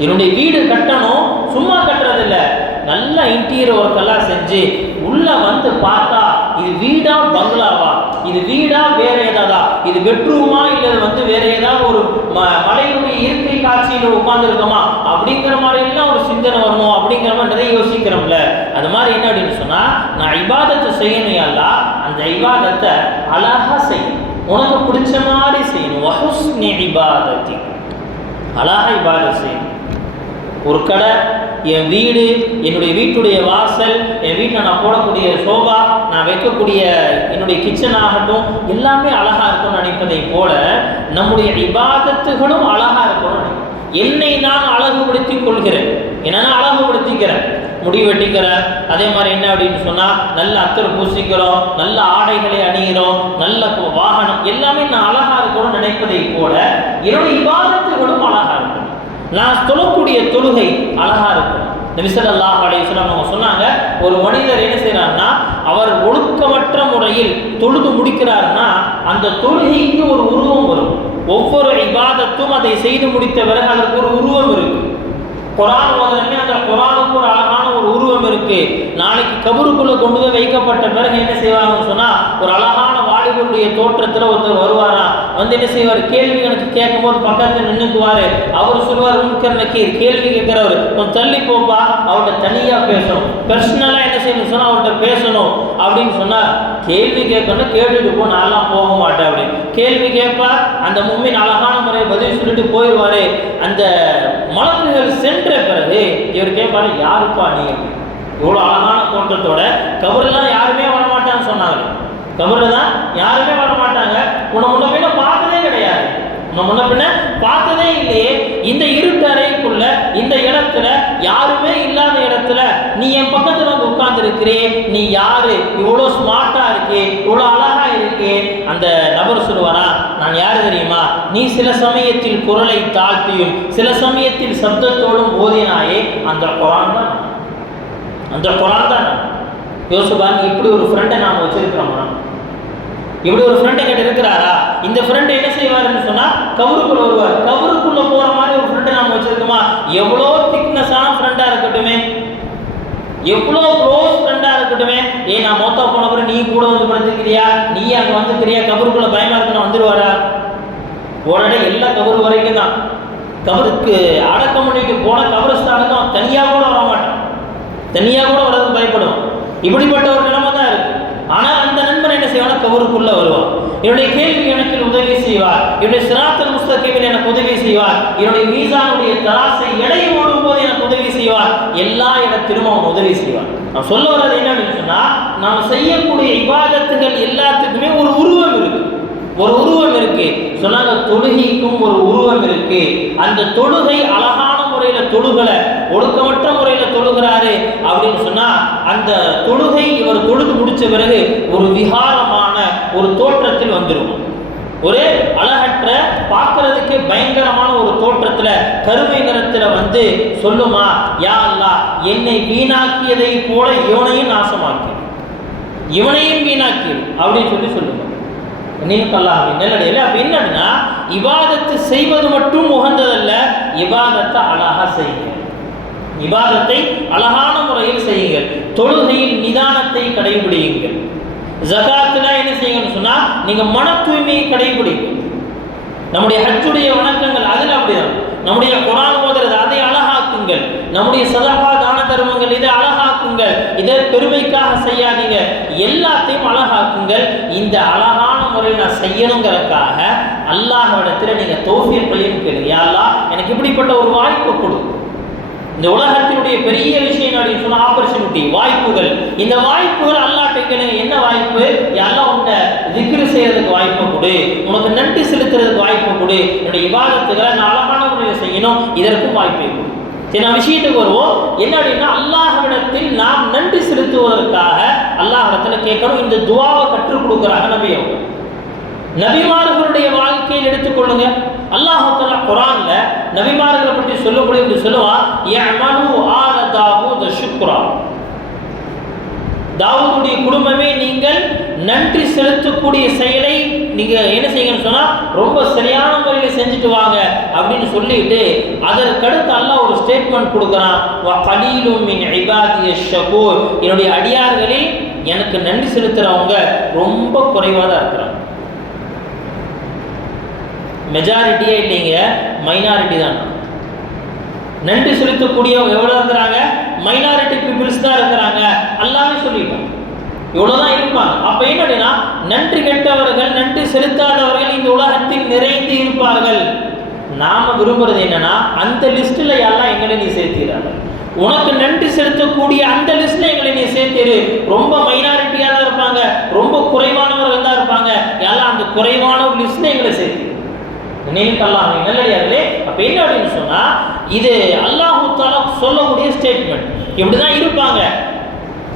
என்னுடைய வீடு கட்டணும், சும்மா கட்டுறது இல்லை, நல்ல இன்டீரியர் ஒர்க் எல்லாம் செஞ்சு உள்ள வந்து பார்த்தா இது வீடா பங்களாவா, இது வீடா வேற ஏதாவதா, இது பெட்ரூமா இல்லை வந்து வேற ஏதாவது ஒரு மலையுடைய இயற்கை காட்சியில் உட்கார்ந்துருக்கோமா அப்படிங்கிற மாதிரி எல்லாம் ஒரு சிந்தனை வரணும். அப்படிங்கிற மாதிரி நிறைய யோசிக்கிறோம்ல. அது மாதிரி என்ன அப்படின்னு சொன்னா, நான் இபாதத்தை செய்யணும். யா அல்லாஹ், அந்த இபாதத்தை அழகா செய்யணும், உனக்கு பிடிச்ச மாதிரி செய்யணும். வஹுஸ்னி இபாதத்தி, அழகா இபாதத் செய்யணும். ஒரு கடை, என் வீடு, என்னுடைய வீட்டுடைய வாசல், என் வீட்டில் நான் போடக்கூடிய சோபா, நான் வைக்கக்கூடிய என்னுடைய கிச்சன் ஆகட்டும், எல்லாமே அழகா இருக்கும்னு நினைப்பதை போல நம்முடைய இபாதத்துகளும் அழகா இருக்கணும். என்னை நான் அழகுபடுத்தி கொள்கிறேன், என்னன்னா அழகுபடுத்திக்கிறேன், முடி வெட்டிக்கிறேன். அதே மாதிரி என்ன அப்படின்னு சொன்னா, நல்ல அத்தர் பூசிக்கிறோம், நல்ல ஆடைகளை அணிகிறோம், நல்ல வாகனம், எல்லாமே நான் அழகா இருக்கணும்னு நினைப்பதை போல என்னுடைய இபாதத்துகளும் அழகா இருக்கணும். நான் தொழக்கூடிய தொழுகை அழகா இருக்கும். நபி ஸல்லல்லாஹு அலைஹி வஸல்லம் அவங்க சொன்னாங்க, ஒரு மனிதர் என்ன செய்யறாருன்னா, அவர் ஒழுக்கமற்ற முறையில் தொழுது முடிக்கிறாருன்னா அந்த தொழுகைக்கு ஒரு உருவம் வரும். ஒவ்வொரு இபாதத்தும் அதை செய்து முடித்த பிறகு அதற்கு ஒரு உருவம் இருக்கு. குர்ஆன் ஓதுறமே அந்த குர்ஆனுக்கு ஒரு அழகான ஒரு உருவம் இருக்கு. நாளைக்கு கபருக்குள்ள கொண்டு போய் வைக்கப்பட்ட பிறகு என்ன செய்வாங்கன்னு சொன்னா, ஒரு அழகான வாலிபருடைய தோற்றத்துல ஒருத்தர் வருவாரா, வந்து என்ன செய்வார்? கேள்வி கணக்கு கேட்கும் போது பக்கத்துல நின்றுக்குவாரு. அவர் சொல்லுவார், முன்கர் நக்கீர், கேள்வி கேட்கிறவர் கொஞ்சம் தள்ளி போப்பா, அவர்கிட்ட தனியா பேசணும், பர்சனலா என்ன செய்யணும் சொன்னா அவர்கிட்ட பேசணும் அப்படின்னு சொன்னா, கேள்வி கேட்கணும், கேட்டுட்டு போ, நான்லாம் போக மாட்டேன் அப்படின்னு கேள்வி கேட்பார். அந்த மும்மின் அழகான முறையை பதில் சொல்லிட்டு போயிடுவாரு. அந்த மலக்குகள் சென்ற பிறகு இவர் கேட்பாரு, யாருப்பா நீ? இவ்வளோ அழகான தோற்றத்தோட கபர்லாம் யாருமே வரமாட்டான்னு சொன்னாங்க. கபர்ல தான் யாருமே வரமாட்டாங்க. உன்னை முன்ன பின்ன பார்த்ததே கிடையாது, உன்னை முன்ன பின்ன பார்த்ததே இல்லையே. இந்த இருட்டு அறைக்குள்ள, இந்த இடத்துல, யாருமே இல்லாத இடத்துல நீ என் பக்கத்துல வந்து உட்கார்ந்து இருக்கிறே, நீ யாரு? இவ்வளோ ஸ்மார்ட்டா இருக்கே, இவ்வளோ அழகா இருக்கே. அந்த நபர் சொல்லுவாரா, நான் யாரு தெரியுமா? நீ சில சமயத்தில் குரலை தாழ்த்தியும் சில சமயத்தில் சப்தத்தோடும் ஓதினாயே, அந்த குர்ஆன் தான், அந்த குர்ஆன் தான். யோசுபா, நீ இப்படி ஒரு ஃப்ரெண்டை நாம வச்சிருக்கிறோமா? இப்படி ஒரு ஃப்ரெண்டை கிட்ட இருக்கிறாரா? இந்த ஃப்ரெண்ட் என்ன செய்வாருன்னு சொன்னா, கவருக்குள்ள வருவார். கவருக்குள்ள போற மாதிரி ஒரு ஃப்ரெண்டை நாம வச்சிருக்கோமா? எவ்வளோ திக்னஸான ஃப்ரெண்டா இருக்கட்டுமே, எவ்வளோ க்ளோஸ் ஃப்ரெண்டா இருக்கட்டுமே, நான் மொத்தா போன பிறகு நீ கூட வந்து படுத்துக்கிறியா, நீ அங்கே வந்துக்கிறியா, கபருக்குள்ள பயமா இருக்குன்னு வந்துடுவாரா? உடனே எல்லா கபரு வரைக்கும் தான். கபருக்கு அடக்கம் பண்ணிட்டு போன கபரஸ்தானுக்கும் தனியாக கூட வர மாட்டான், தனியாக கூட வரதுக்கு பயப்படும். இப்படிப்பட்ட ஒரு நிலைமை தான் இருக்கு. ஆனால் அந்த நண்பன் என்ன செய்வானா, கபருக்குள்ள வருவான். என்னுடைய கேள்வி எனக்கு உதவி செய்வார், என்னுடைய சிராத்தல் முஸ்தகீமில் எனக்கு உதவி செய்வார், என்னுடைய மீசானுடைய தராசை எடை ஓடும் போது எனக்கு உதவி செய்வார், எல்லா இடத்திலும் அவன் உதவி செய்வார். நான் சொல்ல வர்றது என்னன்னு சொன்னா, நாம் செய்யக்கூடிய இபாதத்துகள் எல்லாத்துக்குமே ஒரு உருவம் இருக்கு, ஒரு உருவம் இருக்கு. சொன்னாங்க, தொழுகைக்கும் ஒரு உருவம் இருக்கு. அந்த தொழுகை அழகான முறையில தொழுகலை, ஒழுக்கமற்ற முறையில தொழுகிறாரு அப்படின்னு சொன்னா, அந்த தொழுகை இவர் தொழுது முடிச்ச பிறகு ஒரு விகாரமான ஒரு தோற்றத்தில் வந்துடும். ஒரு அழகற்ற, பார்க்கறதுக்கு பயங்கரமான ஒரு தோற்றத்துல, கருமை நிறத்துல வந்து சொல்லுமா, யா அல்லாஹ், என்னை வீணாக்கியதை போல இவனையும் நாசமாக்கி, இவனையும் வீணாக்கி அப்படின்னு சொல்லுமா. நல்லடியில் அப்ப என்னன்னா இபாதத்து செய்வது மட்டும் உகந்ததல்ல, இபாதத்தை அழகா செய்யுங்க, இபாதத்தை அழகான முறையில் செய்யுங்கள், தொழுகையில் நிதானத்தை கடைபிடியுங்கள், ஜகாத்துல என்ன செய்யுங்கன்னு சொன்னா நீங்க மன தூய்மையை கடைபிடிக்கும். நம்முடைய ஹஜ்ஜுடைய வணக்கங்கள் அதில் அப்படிதான், நம்முடைய குர்ஆன் ஓதுறது அதை அழகாக்குங்கள், நம்முடைய சதகா தான தர்மங்கள் இதை அழகாக்குங்கள், இதை பெருமைக்காக செய்யாதீங்க, எல்லாத்தையும் அழகாக்குங்கள். இந்த அழகான முறையில் நான் செய்யணுங்கிறதுக்காக அல்லாஹ்விடத்தில் நீங்க தௌஃபீக் கேளுங்க. யா அல்லாஹ் எனக்கு இப்படிப்பட்ட ஒரு வாய்ப்பு கொடு. இந்த உலகத்தினுடைய பெரிய விஷயம் அப்படின்னு சொன்ன ஆப்பர்ச்சுனிட்டி, வாய்ப்புகள், இந்த வாய்ப்புகள் அல்லாஹ்ட்ட கேளுங்க. என்ன வாய்ப்பு? எல்லாம் உன்னை திக்ர் செய்யறதுக்கு வாய்ப்பு கொடு, உனக்கு நன்றி செலுத்துறதுக்கு வாய்ப்பு கொடு, என்னுடைய இபாதத்துகளை நான் அழகான முறையில் செய்யணும், இதற்கும் வாய்ப்பை கொடு. சரி, நான் விஷயத்துக்கு வருவோம். என்ன அப்படின்னா அல்லாஹ்விடத்தில் நாம் நன்றி செலுத்துவதற்காக அல்லாஹ்விடத்தில் கேட்கணும். இந்த துஆவை கற்றுக் கொடுக்குறாங்க நபி அவங்க. நபிமார்களுடைய வாழ்க்கையில் எடுத்துக்கொள்ளுங்க. அல்லாஹ் தஆலா குர்ஆன்ல நபிமார்களை பற்றி சொல்லும்போது இப்படி சொல்லுவான், யஅமலு ஆல தாவூத ஷுக்ரா. தாவூதுடைய குடும்பமே நீங்கள் நன்றி செலுத்தக்கூடிய செயலை நீங்க என்ன செய்யுங்கன்னு சொன்னா ரொம்ப சரியான முறையில் செஞ்சுட்டு வாங்க அப்படின்னு சொல்லிட்டு அதற்கடுத்து அல்லாஹ் ஒரு ஸ்டேட்மெண்ட் கொடுக்குறான், வ கலீலும் மின் இபாதியஷ் ஷகூர். என்னுடைய அடியார்களில் எனக்கு நன்றி செலுத்துறவங்க ரொம்ப குறைவாக தான் இருக்கிறாங்க. மெஜாரிட்டியே இல்லைங்க, மைனாரிட்டி தான். நன்றி செலுத்தக்கூடியவங்க எவ்வளோ இருக்கிறாங்க? மைனாரிட்டி பீப்புள்ஸ் தான் இருக்கிறாங்க. அல்லாமே சொல்லிட்டோம், இவ்வளோதான் இருப்பாங்க. அப்போ என்னன்னா நன்றி கெட்டவர்கள், நன்றி செலுத்தாதவர்கள் இந்த உலகத்தில் நிறைந்து இருப்பார்கள். நாம விரும்புறது என்னன்னா அந்த லிஸ்ட்டில் எல்லாம் எங்களை நீ சேர்த்திடாங்க, உனக்கு நன்றி செலுத்தக்கூடிய அந்த லிஸ்ட்ல எங்களை நீ சேர்த்திரு. ரொம்ப மைனாரிட்டியாக தான் இருப்பாங்க, ரொம்ப குறைவானவர்கள் தான் இருப்பாங்க, எல்லாம் அந்த குறைவான லிஸ்ட்ல எங்களை சேர்த்து நல்லடியார்களே. அப்ப என்ன அப்படின்னு சொன்னா இது அல்லாஹ் தஆலா சொல்லக்கூடிய ஸ்டேட்மெண்ட். இப்படிதான் இருப்பாங்க.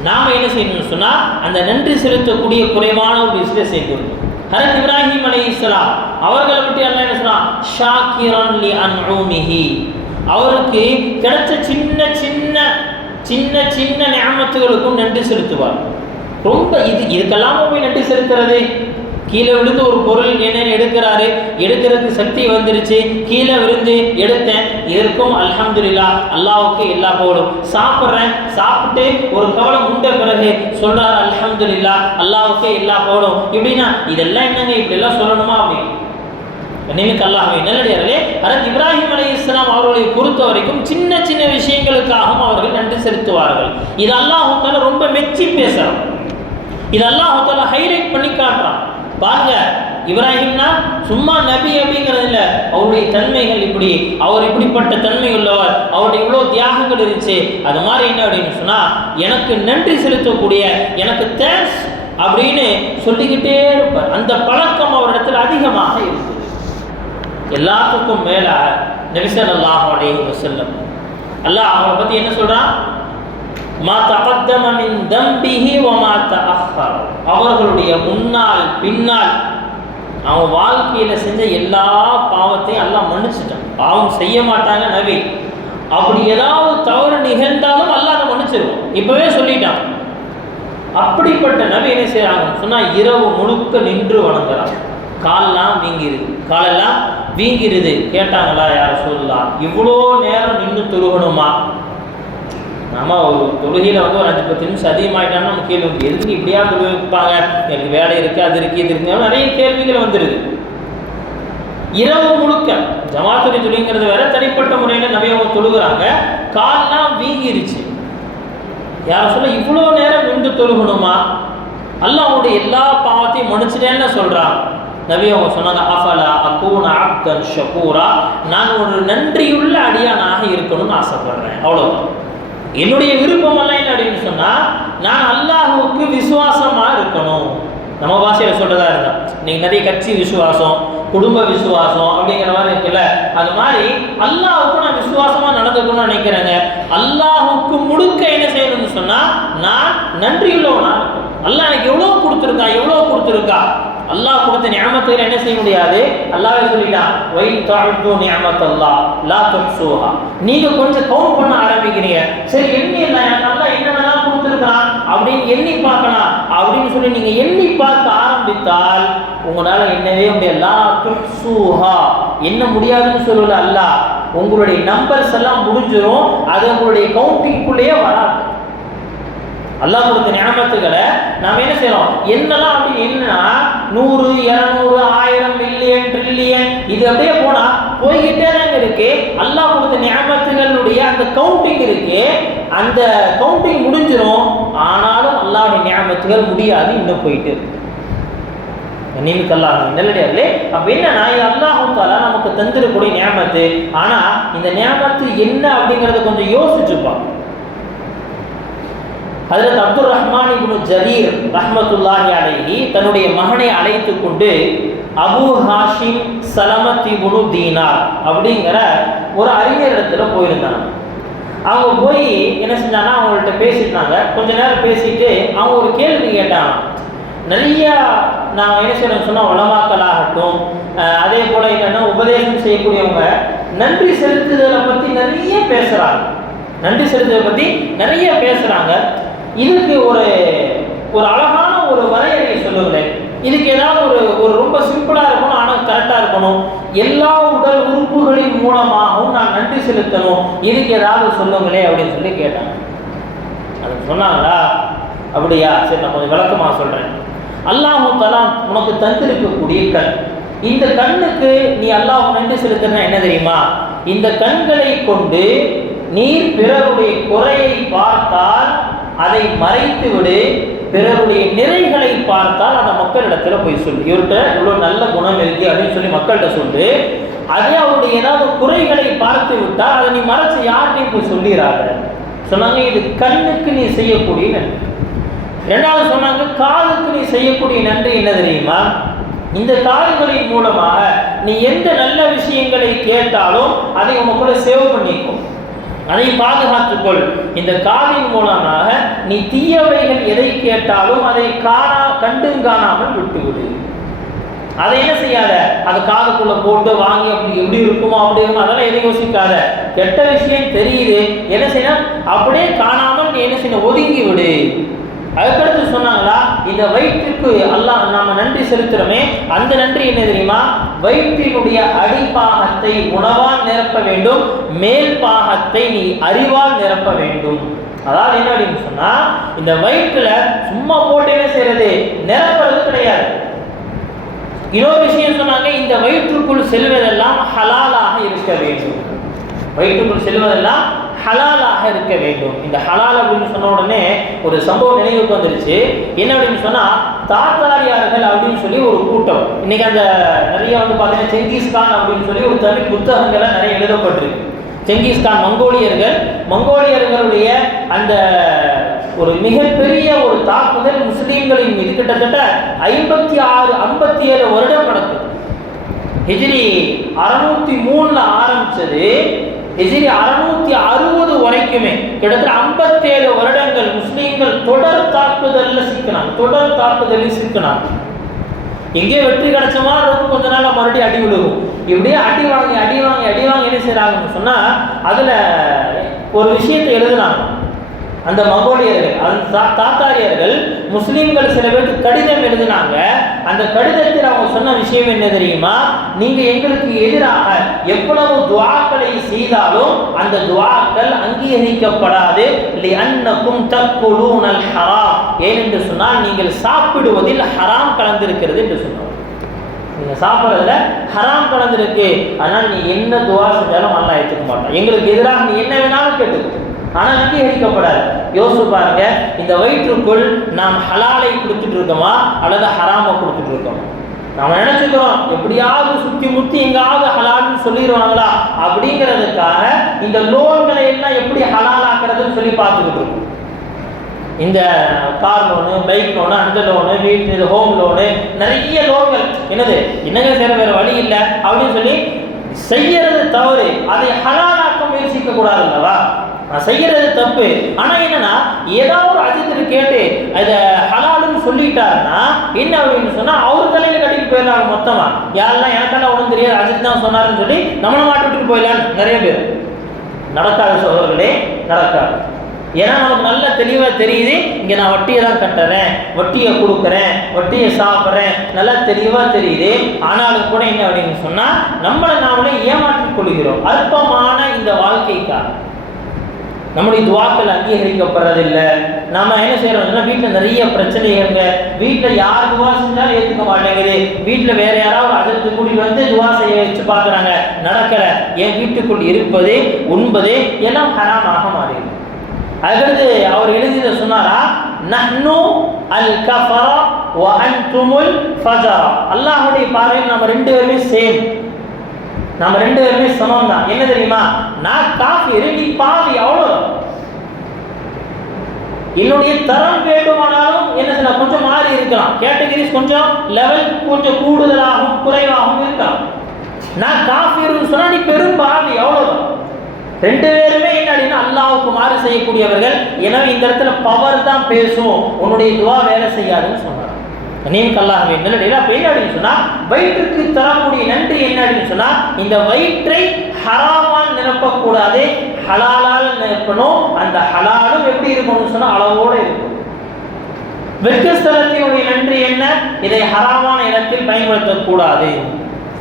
நாம என்ன செய்யணும்னு சொன்னா அந்த நன்றி செலுத்தக்கூடிய குறைவான ஒரு லிஸ்ட்ல சேர்த்துடணும். ஹஜ்ரத் இப்ராஹிம் அலைஹிஸ்ஸலாம் அவர்களை பற்றி அல்லாஹ் என்ன சொன்னா, ஷாக்கிரன் லி அன்உமிஹி. அவருக்கு கிடைச்ச சின்ன சின்ன சின்ன சின்ன நிஅமத்துகளுக்கும் நன்றி செலுத்துவார். ரொம்ப இதுக்கெல்லாம் போய் நன்றி செலுத்துறது. கீழே விழுந்து ஒரு பொருள் என்னென்னு எடுக்கிறாரு, எடுக்கிறதுக்கு சக்தி வந்துருச்சு, கீழே விழுந்து எடுத்தேன், இதற்கும் அல்ஹம்துலில்லாஹ், அல்லாஹ்வுக்கு எல்லா புகழும். சாப்பிட்றேன், சாப்பிட்டு ஒரு கவலம் உண்ட பிறகு சொல்றாரு அல்ஹம்துலில்லாஹ், அல்லாஹ்வுக்கு எல்லா புகழும். இப்படின்னா இதெல்லாம் என்னங்க இப்படியெல்லாம் சொல்லணுமா அப்படின்னு நினைக்க அல்லாஹ்வே நல்லடியார்களே. ஹஜ்ரத் இப்ராஹிம் அலைஹிஸ்ஸலாம் அவர்களை பொறுத்த வரைக்கும் சின்ன சின்ன விஷயங்களுக்காகவும் அவர்கள் நன்றி செலுத்துவார்கள். இது அல்லாஹ் தஆலா ரொம்ப மெச்சி பேசுறான், இது அல்லாஹ் தஆலா ஹைலைட் பண்ணி காட்டுறான். பாருங்க, இப்ராஹிம்னா சும்மா நபி அப்படிங்கிறது இல்லை, அவருடைய தன்மைகள் இப்படி, அவர் இப்படிப்பட்ட தன்மை உள்ளவர், அவருடைய இவ்வளோ தியாகங்கள் இருந்துச்சு. அது மாதிரி என்ன அப்படின்னு சொன்னா எனக்கு நன்றி செலுத்தக்கூடிய, எனக்கு தேங்க்ஸ் அப்படின்னு சொல்லிக்கிட்டே இருப்பார். அந்த பழக்கம் அவரிடத்தில் அதிகமாக இருக்குது. எல்லாத்துக்கும் மேல நபி ஸல்லல்லாஹு அலைஹி வஸல்லம் அல்லாஹ் அவரை பத்தி என்ன சொல்றான், மா தகத்தம மின் தம்பிஹி வ மா தஅஹ்ஹர. அவர்களுடைய முன்னால் பின்னால் அவன் வாழ்க்கையில செஞ்ச எல்லா பாவத்தையும் அல்லாஹ் மன்னிச்சிட்டான். பாவம் செய்ய மாட்டாங்க நபி, அப்படி ஏதாவது தவறு நிகழ்ந்தாலும் அல்லாஹ் அதை மன்னிச்சிருவான், இப்பவே சொல்லிட்டான். அப்படிப்பட்ட நபி என்ன செய்யறாங்க சொன்னா இரவு முழுக்க நின்று வணங்குறாங்க. காலெல்லாம் வீங்கிருது, காலெல்லாம் வீங்கிருது. கேட்டாங்களா யார் சொல்லலாம், இவ்வளோ நேரம் நின்று தொழுகணுமா? நம்ம ஒரு தொழுகையில் வந்து ஒரு 5-10 நிமிஷம் அதிகமாகிட்டாங்கன்னா நம்ம கேள்வி வந்து எதுக்கு இப்படியா தொழுவிப்பாங்க, எனக்கு வேலை இருக்குது, அது இருக்குது, இது இருக்குது, நிறைய கேள்விகள் வந்துடுது. இரவு முழுக்க ஜமாத்துடைய தொழுங்கிறது வேற, தனிப்பட்ட முறையில் நிறைய தொழுகிறாங்க. கால்லாம் வீங்கிருச்சு. யார் சொல்ல இவ்வளோ நேரம் நின்று தொழுகணுமா? அல்லாஹ்வுடைய எல்லா பாவத்தையும் மன்னிச்சிட்டேன்னு சொல்கிறான். நபி அவங்க சொன்னாங்க, அஃபலா அகூன அப்தன் ஷகூரா, நான் ஒரு நன்றியுள்ள அடியானாக இருக்கணும்னு ஆசைப்படுறேன், அவ்வளோதான். என்னுடைய விருப்பம் எல்லாம் என்ன அப்படின்னு சொன்னா நான் அல்லாஹ்வுக்கு விசுவாசமா இருக்கணும். நம்ம பாஷையில சொல்றதா இருந்தா நீங்க நிறைய கட்சி விசுவாசம், குடும்ப விசுவாசம் அப்படிங்கிற மாதிரி இருக்குல்ல, அது மாதிரி அல்லாஹ்வுக்கு நான் விசுவாசமா நடந்துக்கணும்னு நினைக்கிறேங்க. அல்லாஹ்வுக்கு முழுக்க என்ன செய்யணும்னு சொன்னா நான் நன்றியுள்ளவனா இருக்கணும். அல்லாஹ் எனக்கு எவ்வளவு கொடுத்துருக்கா, அல்லாஹ் கொடுத்த நிஅமத்துகளை என்ன செய்ய முடியாது. அல்லாஹ்வே சொல்லிட்டான், வை தஅது நிஅமத்தல்லாஹ் லா துஹ்ஸூஹா. நீங்க கொஞ்சம் கவுண்ட் பண்ண ஆரம்பிக்கிறீங்க, சரி எண்ணி எல்லாம் எனக்கு அல்லாஹ் என்னென்னலாம் கொடுத்துருக்கான் கொடுத்துருக்கான் அப்படின்னு எண்ணி பார்க்கலாம் அப்படின்னு சொல்லி நீங்க எண்ணி பார்க்க ஆரம்பித்தால் உங்களால என்னவே என்ன முடியாதுன்னு சொல்லல அல்லாஹ். உங்களுடைய நம்பர்ஸ் எல்லாம் முடிஞ்சிடும், அது உங்களுடைய கவுண்டிங்குள்ளேயே வராது. அல்லாஹ் கொடுத்த நியாமத்துகளை நாம் என்ன செய்யறோம், என்னெல்லாம் அப்படின்னு என்னன்னா 100, 200, 1000, மில்லியன், ட்ரில்லியன், இது அப்படியே போனா போய்கிட்டே தாங்க இருக்கு. அல்லாஹ் கொடுத்த நியாமத்துகளுடைய அந்த கவுண்டிங் இருக்கு, அந்த கவுண்டிங் முடிஞ்சிடும். ஆனாலும் அல்லாஹ்வுடைய நியாமத்துகள் முடியாது, இன்னும் போயிட்டு இருக்கு. நல்லடியார்களே, அப்ப என்னன்னா அல்லாஹ் தஆலா நமக்கு தந்திரக்கூடிய நியாமத்து. ஆனா இந்த நியாமத்து என்ன அப்படிங்கறத கொஞ்சம் யோசிச்சுப்பா. ஹஜ்ரத் அப்துர் ரஹ்மான் இப்னு ஜரீர் ரஹ்மத்துல்லாஹி அலைஹி தன்னுடைய மகனை அழைத்து கொண்டு அபு ஹாஷிம் சலமத் இப்னு தீனார் அப்படிங்கிற ஒரு அறிஞர் இடத்துல போயிருந்தாங்க. அவங்க போய் என்ன செஞ்சாங்கன்னா அவங்கள்ட்ட பேசிட்டாங்க. கொஞ்ச நேரம் பேசிட்டு அவங்க ஒரு கேள்வி கேட்டாங்க. நிறைய நான் என்ன செய்யணும்னு சொன்னால் உலமாக்களாகட்டும், அதே போல் என்னென்னா உபதேசம் செய்யக்கூடியவங்க நன்றி செலுத்துதலை பற்றி நிறைய பேசுகிறாங்க. நன்றி செலுத்துதலை பற்றி நிறைய பேசுகிறாங்க. இதுக்கு ஒரு அழகான ஒரு வரையறை சொல்லுங்களேன். இதுக்கு ஏதாவது ஒரு ரொம்ப சிம்பிளாக இருக்கணும், ஆனால் கரெக்டாக இருக்கணும். எல்லா உடல் உறுப்புகளின் மூலமாகவும் நான் நன்றி செலுத்தணும், இதுக்கு ஏதாவது சொல்லுங்களே அப்படின்னு சொல்லி கேட்டாங்க. அது சொன்னாங்களா? அப்படியா, சரி நான் கொஞ்சம் விளக்கமாக சொல்கிறேன். அல்லாஹ் தஆலா உனக்கு தந்திருக்கக்கூடிய கண், இந்த கண்ணுக்கு நீ அல்லாஹ் நன்றி செலுத்துறனா என்ன தெரியுமா? இந்த கண்களை கொண்டு நீ பிறருடைய குறையை பார்த்தால் அதை மறைத்து விடு, பிறருடைய நிறைகளை பார்த்தால் அந்த மக்களிடத்துல போய் சொல்லு. இவர்கிட்ட இவ்வளோ நல்ல குணம் இருக்கு அப்படின்னு சொல்லி மக்கள்கிட்ட சொல்லு. அதே அவருடைய ஏதாவது குறைகளை பார்த்து விட்டால் அதை நீ மறைச்சு யார்கிட்டையும் போய் சொல்லிடாத சொன்னாங்க. இது கண்ணுக்கு நீ செய்யக்கூடிய நன்றி. ரெண்டாவது சொன்னாங்க, காதுக்கு நீ செய்யக்கூடிய நன்றி என்ன தெரியுமா? இந்த காதுகளின் மூலமாக நீ எந்த நல்ல விஷயங்களை கேட்டாலும் அதை உனக்குள்ள சேவ் பண்ணிக்கும், அதை பாதுகாத்துக்கொள். இந்த காதின் மூலமாக நீ தீயவைகள் எதை கேட்டாலும் அதை கண்டும் காணாமல் விட்டுவிடு. அதை என்ன செய்யாத, அதை காதுக்குள்ள போட்டு வாங்கி அப்படி எப்படி இருக்குமோ அப்படி இருக்குமோ அதெல்லாம் எதை யோசிக்காத. கெட்ட விஷயம் தெரியுது, என்ன செய்யணும், அப்படியே காணாமல் நீ என்ன செய்யணும், ஒதுங்கி விடு. அதுக்கடுத்து சொன்னாங்களா, இந்த வயிற்றுக்கு அல்லாஹ் நாம நன்றி செலுத்துறோமே, அந்த நன்றி என்ன தெரியுமா? வயிற்றினுடைய அடிப்பாகத்தை உணவால் நிரப்ப வேண்டும், மேல் பாகத்தை நீ அறிவால் நிரப்ப வேண்டும். அதாவது என்ன அப்படின்னு சொன்னா, இந்த வயிற்றுல சும்மா போட்டு என்ன செய்யறது, நிரப்புறது கிடையாது. இன்னொரு விஷயம் சொன்னாங்க, இந்த வயிற்றுக்குள் செல்வதெல்லாம் ஹலாலாக இருக்க வேண்டும். வயிற்றுக்குள் செல்வதெல்லாம் ஹலாலாக இருக்க வேண்டும். இந்த ஹலால் அப்படின்னு சொன்ன உடனே ஒரு சம்பவம் நினைவுக்கு வந்துருச்சு. என்ன அப்படின்னு சொன்னா, தாத்தாரியார்கள் அப்படின்னு சொல்லி ஒரு கூட்டம் இன்னைக்கு அந்த நிறைய வந்து பார்த்தீங்கன்னா செங்கிஸ்கான் அப்படின்னு சொல்லி ஒரு தனி புத்தகங்கள்லாம் நிறைய எழுதப்பட்டிருக்கு. செங்கிஸ்கான் மங்கோலியர்களுடைய அந்த ஒரு மிகப்பெரிய ஒரு தாக்குதல் முஸ்லீம்களின் மீது கிட்டத்தட்ட 57 வருடம் நடக்குது. ஹிஜ்ரி 603 ஆரம்பிச்சது, ஹிஜ்ரி 660 வரைக்குமே கிட்டத்தட்ட 57 வருடங்கள் முஸ்லீம்கள் தொடர் தாக்குதலில் சிக்கினாங்க. எங்கே வெற்றி கிடைச்ச மாதிரி இருக்கும், கொஞ்ச நாள் மறுபடியும் அடி விழுகும். இப்படியே அடி வாங்கி என்ன செய்யறாங்கன்னு சொன்னா, அதுல ஒரு விஷயத்தை எழுதுனாங்க. அந்த மங்கோலியர்கள், அந்த தாத்தாரியர்கள் முஸ்லீம்கள் சில பேருக்கு கடிதம் எழுதினாங்க. அந்த கடிதத்தில் அவங்க சொன்ன விஷயம் என்ன தெரியுமா? நீங்க எங்களுக்கு எதிராக எவ்வளவு துஆக்களை செய்தாலும் அந்த துஆக்கள் அங்கீகரிக்கப்படாது. லிஅன்னகும் தக்குலூனல் ஹராம், ஏனென்று சொன்னால் நீங்கள் சாப்பிடுவதில் ஹராம் கலந்திருக்கிறது என்று சொன்னாங்க. நீங்க சாப்பிட்றதுல ஹராம் கலந்திருக்கு, ஆனால் நீ என்ன துஆ செஞ்சாலும் அல்லாஹ் ஏற்றுக்க மாட்டான். எங்களுக்கு எதிராக நீ என்ன வேணாலும் கேட்டுக்கோ, ஆனால் அங்கீகரிக்கப்படாது. யோசிச்சு பாருங்க, இந்த வயிற்றுக்குள் நாம் ஹலாலை கொடுத்துட்டு இருக்கோமா அல்லது ஹராமை கொடுத்துட்டு இருக்கோமா? நம்ம நினைச்சுக்கிறோம் எப்படியாவது சுத்தி முத்தி எங்காவது ஹலால்னு சொல்லிடுவாங்களா அப்படிங்கிறதுக்காக இந்த லோன்களை எல்லாம் எப்படி ஹலால் ஆக்குறதுன்னு சொல்லி பார்த்துக்கிட்டு இருக்கோம். இந்த கார் லோனு, பைக் லோனு, அந்த லோனு, வீட்டு ஹோம் லோனு, நிறைய லோன்கள். என்னங்க செய்யற வேற வழி இல்லை அப்படின்னு சொல்லி செய்யறது தவறு. அதை ஹலாலாக்க முயற்சிக்க கூடாது அல்லவா? நான் செய்யறது தப்பு. ஆனா என்னன்னா, ஏதாவது ஒரு அஜித் கேட்டு அதை ஹலாலுன்னு சொல்லிட்டாருன்னா என்ன அப்படின்னு சொன்னா அவரு தலையில கட்டிட்டு போயிடலாம் மொத்தமா. யாரெல்லாம் எனக்கெல்லாம் ஒன்றும் தெரியாது, அஜித் தான் சொன்னாருன்னு சொல்லி நம்மளை மாட்டி விட்டுட்டு போயிடலான்னு நிறைய பேர். நடக்காது சோதர்களே, நடக்காது. ஏன்னா நமக்கு நல்ல தெளிவாக தெரியுது, இங்கே நான் வட்டியை தான் கட்டுறேன், வட்டியை கொடுக்குறேன், வட்டியை சாப்பிட்றேன், நல்லா தெளிவாக தெரியுது. ஆனாலும் கூட என்ன அப்படின்னு சொன்னால் நம்மளை நாமளே ஏமாற்றிக் கொள்கிறோம். அற்பமான இந்த வாழ்க்கைக்காக நம்முடைய துவாக்கள் அங்கீகரிக்கப்படுறதில்லை. நம்ம என்ன செய்யறோம்னா வீட்டில் நிறைய பிரச்சனைகள்ங்க, வீட்டில் யார் துவா செஞ்சாலும் ஏற்றுக்க மாட்டேங்குது, வீட்டில் வேற யாராவது அதற்கு கூடி வந்து துவா செய்ய வச்சு பார்க்குறாங்க, நடக்கலை. என் வீட்டுக்குள் இருப்பது உண்பது எல்லாம் ஹராமாக மாறிடுது. அதுக்கடுத்து அவர் எழுதியதை சொன்னாரா, நஹ்னு அல் கஃபரா வ அன்துமுல் ஃபஜரா. அல்லாஹ்வுடைய பார்வையில் நம்ம ரெண்டு பேருமே சேம், நம்ம ரெண்டு பேருமே சமம் தான். என்ன தெரியுமா, நான் காஃபிர், நீ பாவி, அவ்வளவுதான். என்னுடைய தரம் வேண்டுமானாலும் என்ன கொஞ்சம் மாறி இருக்கலாம், கேட்டகரிஸ் கொஞ்சம் லெவல் கொஞ்சம் கூடுதலாகவும் குறைவாகவும் இருக்கலாம். நான் காஃபிர்னு சொன்னா நீ பெரும் பாவி, அவ்வளவுதான். ரெண்டு பேருமே என்ன அப்படின்னா அல்லாஹ்வுக்கு மாறு செய்யக்கூடியவர்கள். எனவே இந்த இடத்துல பவர் தான் பேசும், உன்னுடைய துவா வேலை செய்யாதுன்னு சொன்னார். நீங்க அல்லாஹ்வே நல்லடியா. அப்ப என்ன அப்படின்னு சொன்னா வயிற்றுக்கு தரக்கூடிய நன்றி என்ன அப்படின்னு சொன்னா இந்த வயிற்றை ஹராமால் நிரப்பக்கூடாது, ஹலாலால் நிரப்பணும். அந்த ஹலாலும் எப்படி இருக்கணும்னு சொன்னா அளவோடு இருக்கும். வெட்கஸ்தலத்தினுடைய நன்றி என்ன, இதை ஹராமான இடத்தில் பயன்படுத்தக்கூடாது,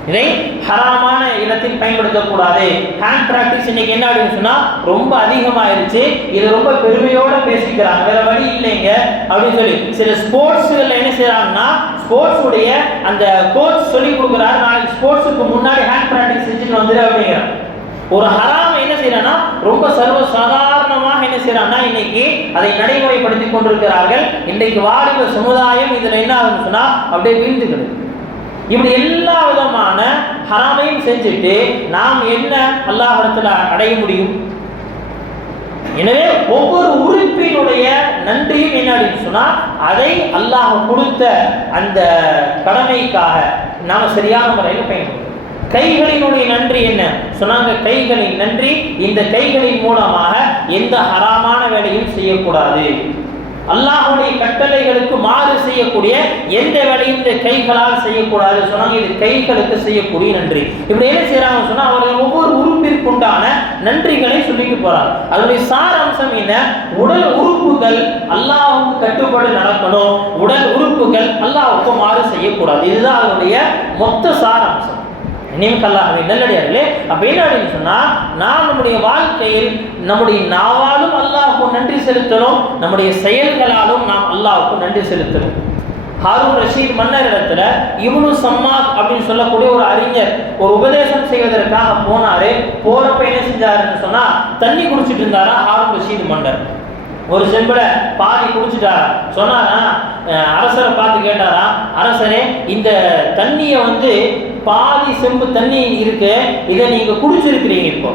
இதை ஹராமான இடத்தில் பயன்படுத்தக்கூடாது. ஹேண்ட் பிராக்டிஸ் இன்னைக்கு என்ன அப்படின்னு சொன்னா ரொம்ப அதிகமாயிருச்சு. இது ரொம்ப பெருமையோட பேசிக்கிறாங்க, வேற வழி இல்லைங்க அப்படின்னு சொல்லி. சில ஸ்போர்ட்ஸ்ல என்ன செய்யறாங்கன்னா ஸ்போர்ட்ஸ் உடைய அந்த கோச் சொல்லி கொடுக்குறாரு, நாளைக்கு ஸ்போர்ட்ஸுக்கு முன்னாடி ஹேண்ட் பிராக்டிஸ் செஞ்சுட்டு வந்துரு அப்படிங்கிறார். ஒரு ஹராம் என்ன செய்யறான்னா ரொம்ப சர்வ சாதாரணமாக என்ன செய்யறாங்கன்னா இன்னைக்கு அதை நடைமுறைப்படுத்தி கொண்டிருக்கிறார்கள். இன்றைக்கு வாலிப சமுதாயம் இதுல என்ன ஆகுதுன்னு சொன்னா அப்படியே வீழ்ந்துக்கிறது. இப்படி எல்லா விதமான ஹராமையும் செஞ்சுட்டு நாம் என்ன அல்லாஹ்விடத்தில் அடைய முடியும்? எனவே ஒவ்வொரு உறுப்பினுடைய நன்றியும் என்ன அப்படின்னு சொன்னா அதை அல்லாஹ் கொடுத்த அந்த கடமைக்காக நாம் சரியான முறையில் பயன்படுத்தணும். கைகளினுடைய நன்றி என்ன சொன்னாங்க, கைகளின் நன்றி, இந்த கைகளின் மூலமாக எந்த ஹராமான வேலையும் செய்யக்கூடாது, அல்லாஹ்வுடைய கட்டளைகளுக்கு மாறு செய்யக்கூடிய எந்த வேலையும் இந்த கைகளால் செய்யக்கூடாது சொன்னாங்க. இது கைகளுக்கு செய்யக்கூடிய நன்றி. இப்படி என்ன செய்யறாங்க சொன்னா அவர்கள் ஒவ்வொரு உறுப்பிற்குண்டான நன்றிகளை சொல்லிட்டு போறாங்க. அதனுடைய சாராம்சம் என்ன, உடல் உறுப்புகள் அல்லாஹ்வுக்கு கட்டுப்பட்டு நடக்கணும், உடல் உறுப்புகள் அல்லாஹ்வுக்கு மாறு செய்யக்கூடாது. இதுதான் அதனுடைய மொத்த சாராம்சம். அல்லாஹ்வே நல்லடியார்களே, அப்ப என்ன அப்படின்னு சொன்னா நாம் நம்முடைய வாழ்க்கையில் நம்முடைய நாவாலும் அல்லாஹ்வுக்கு நன்றி செலுத்தணும், நம்முடைய செயல்களாலும் நாம் அல்லாஹ்வுக்கு நன்றி செலுத்தணும். ஹாரூன் ரஷீத் மன்னர் இடத்துல இப்னு சம்மாத் அப்படின்னு சொல்லக்கூடிய ஒரு அறிஞர் ஒரு உபதேசம் செய்வதற்காக போனாரு. போறப்ப என்ன செஞ்சாருன்னு சொன்னா தண்ணி குடிச்சிட்டு இருந்தாரா ஹாரூன் ரஷீத் மன்னர். ஒரு செம்பட பாதி குடிச்சிட்டாரா. சொன்னாரா அரசரை பார்த்து கேட்டாரா, அரசரே இந்த தண்ணியை பாதி செம்பு தண்ணி இருக்கு, இதை நீங்க குடிச்சிருக்கிறீங்க, இப்போ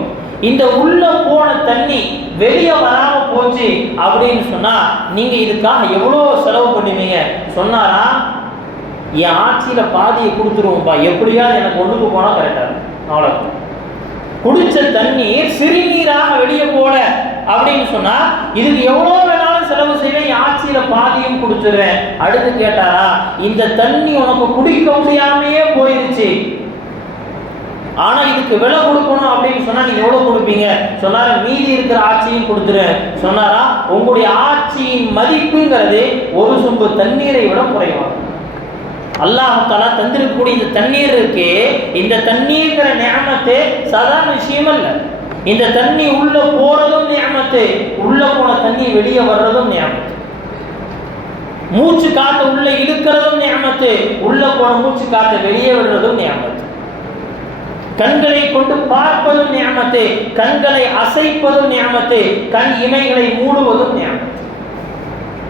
இந்த உள்ள போன தண்ணி வெளியே வராம போச்சு அப்படின்னு சொன்னா நீங்க இதுக்காக எவ்வளவு செலவு பண்ணுவீங்க? சொன்னாரா, என் ஆட்சியில பாதியை கொடுத்துருவோம்ப்பா, எப்படியாவது எனக்கு ஒண்ணுக்கு போனா கரெக்டா இருக்கும், அவ்வளவு. குடிச்ச தண்ணீர் சிறுநீராக வெளியே போல அப்படின்னு சொன்னா இதுக்கு எவ்வளவு வேணாலும் செலவு செய்வேன், ஆட்சியில பாதியும் குடிச்சிருவேன். அடுத்து கேட்டாரா, இந்த தண்ணி உனக்கு குடிக்க முடியாமையே போயிருச்சு, ஆனா இதுக்கு விலை கொடுக்கணும் அப்படின்னு சொன்னா நீங்க எவ்வளவு கொடுப்பீங்க? சொன்னாரா, மீதி இருக்கிற ஆட்சியும் கொடுத்துருவேன். சொன்னாரா, உங்களுடைய ஆட்சியின் மதிப்புங்கிறது ஒரு சொம்பு தண்ணீரை விட குறைவாகும். அல்லாஹ் தஆலா தந்திருக்கக்கூடிய இந்த தண்ணீர் இருக்கு, இந்த தண்ணீர்ங்கிற நிஅமத்து சாதாரண விஷயம் அல்ல. இந்த தண்ணி உள்ள போறதும் நிஅமத்து, உள்ள போன தண்ணி வெளியே வர்றதும் நிஅமத்து. மூச்சு காத்து உள்ள இழுக்கிறதும் நிஅமத்து, உள்ள போன மூச்சு காத்து வெளியே விடுறதும் நிஅமத்து. கண்களை கொண்டு பார்ப்பதும் நிஅமத்து, கண்களை அசைப்பதும் நிஅமத்து, கண் இமைகளை மூடுவதும் நிஅமத்து.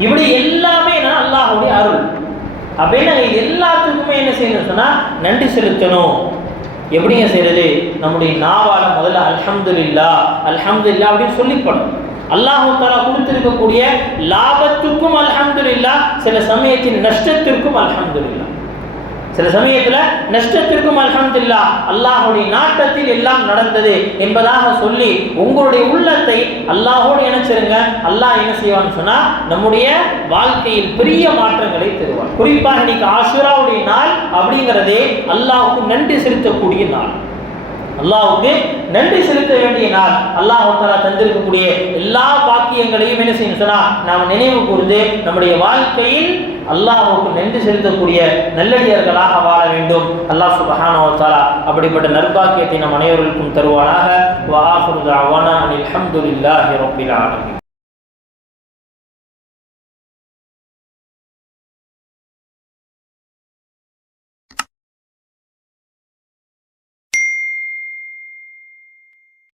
இப்படி எல்லாமே நான் அல்லாஹ்வுடைய அருள். அப்படின்னா எல்லாத்துக்குமே என்ன செய்யணும் சொன்னா நன்றி செலுத்தணும். எப்படிங்க செய்யறது? நம்முடைய நாவால முதல்ல அல்ஹம்துலில்லாஹ் அல்ஹம்துலில்லாஹ் அப்படின்னு சொல்லிப்படும். அல்லாஹ் தஆலா கொடுத்திருக்கக்கூடிய லாபத்துக்கும் அல்ஹம்துலில்லாஹ், சில சமயத்தின் நஷ்டத்திற்கும் அல்ஹம்துலில்லாஹ், சில சமயத்துல நஷ்டத்திற்கும் அல்ஹம்துலில்லாஹ், அல்லாஹ்வுடைய நாட்டத்தில் எல்லாம் நடந்தது என்பதாக சொல்லி உங்களுடைய உள்ளத்தை அல்லாஹ்வோடு இணைச்சிருங்க. அல்லாஹ் என்ன செய்வான்னு சொன்னா நம்முடைய வாழ்க்கையில் பெரிய மாற்றங்களை தருவார். குறிப்பாக இன்னைக்கு ஆஷுராவுடைய நாள் அப்படிங்கிறதே அல்லாஹ்வுக்கு நன்றி செலுத்தக்கூடிய நாள். அல்லாஹ்வுக்கு நன்றி செலுத்த வேண்டிய நாள். அல்லாஹ் தஆலா தந்திருக்கக்கூடிய எல்லா பாக்கியங்களையும் என்ன செய்யணும் சொன்னா நாம் நினைவு கூர்ந்து நம்முடைய வாழ்க்கையில் அல்லாஹ்வுக்கு நன்றி செலுத்தக்கூடிய நல்லடியார்களாக வாழ வேண்டும். அல்லாஹ் சுப்ஹானஹு வ தஆலா அப்படிப்பட்ட நற்பாக்கியத்தை நம் அனைவருக்கும் தருவானாக. வ ஆகிரு தஅவானா அனில் ஹம்துலில்லாஹி ரப்பில் ஆலமீன்.